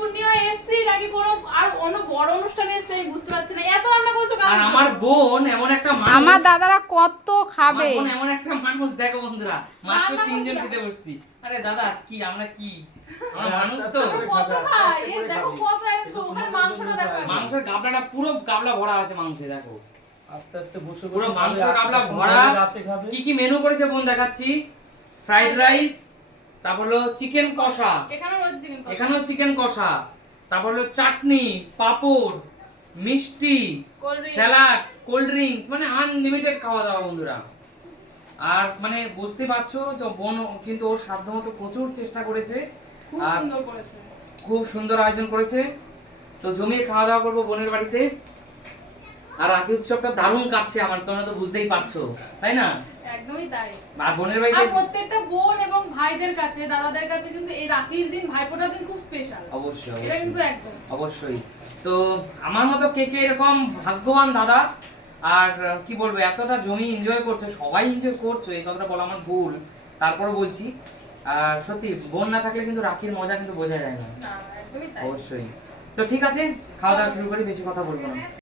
পূর্ণিমা এসেছি নাকি কোনো আর অন্য বড় অনুষ্ঠানে এসেছি আমি বুঝতে পারছি না। এত রান্না করেছো আর আমার বোন এমন একটা মানুষ, আমার দাদারা কত খাবে। আমার বোন এমন একটা মানুষ, দেখো বন্ধুরা মাত্র রান্না 3 জন করতে খেতে বসছি। আরে দাদা কি আমরা কি আমরা মানুষ তো। আমরা কত খাই, এই দেখো কত এনেছো, ওখানে মাংসটা দেখো। মাংসের গাবলাটা পুরো গাবলা ভরা আছে মাংসে, দেখো আস্তে আস্তে বসে পুরো বসে মাংস খাবে, গাবলা এখন ভরা। রাতে খাবে। কি কি মেনু করেছে বোন দেখাচ্ছি। ফ্রাইড রাইস, তারপর হলো চিকেন কষা, এখানে রয়েছে চিকেন কষা, এখানেও চিকেন কষা, তারপর হলো চাটনি, পাপড়, মিষ্টি, cold drink. Salad, cold drinks, মানে আনলিমিটেড খাওয়া দাওয়া বন্ধুরা। আর মানে বুঝতে পারছো যে বোন কিন্তু ওর সাধ্যমতো প্রচুর চেষ্টা করেছে, খুব আর সুন্দর করেছে। খুব সুন্দর আয়োজন করেছে। তো জমিয়ে খাওয়া দাওয়া করবো বোনের বাড়িতে। আর রাখি উৎসবটা দারুণ কাটছে আমার, তোমরা তো বুঝতেই পারছো তাই না। একদমই তাই। আর বোনের বাড়িতে আর প্রত্যেকটা বোন এবং ভাইদের কাছে, দাদাদের কাছে কিন্তু এই রাখির দিন, ভাইফোঁটার দিন খুব স্পেশাল। অবশ্যই এটা কিন্তু একদম অবশ্যই। তো আমার মতো কে কে এরকম ভাগ্যবান দাদা, আর কি বলবো, এতটা জমি এনজয় করছো, সবাই এনজয় করছো, এই কথাটা বলা আমার ভুল, তারপরে বলছি। আর সত্যি বোন না থাকলে কিন্তু রাখির মজা কিন্তু বোঝা যায় না। না, একদমই তাই। অবশ্যই। তো ঠিক আছে, খাওয়া দাওয়া শুরু করি, বেশি কথা বলবো না।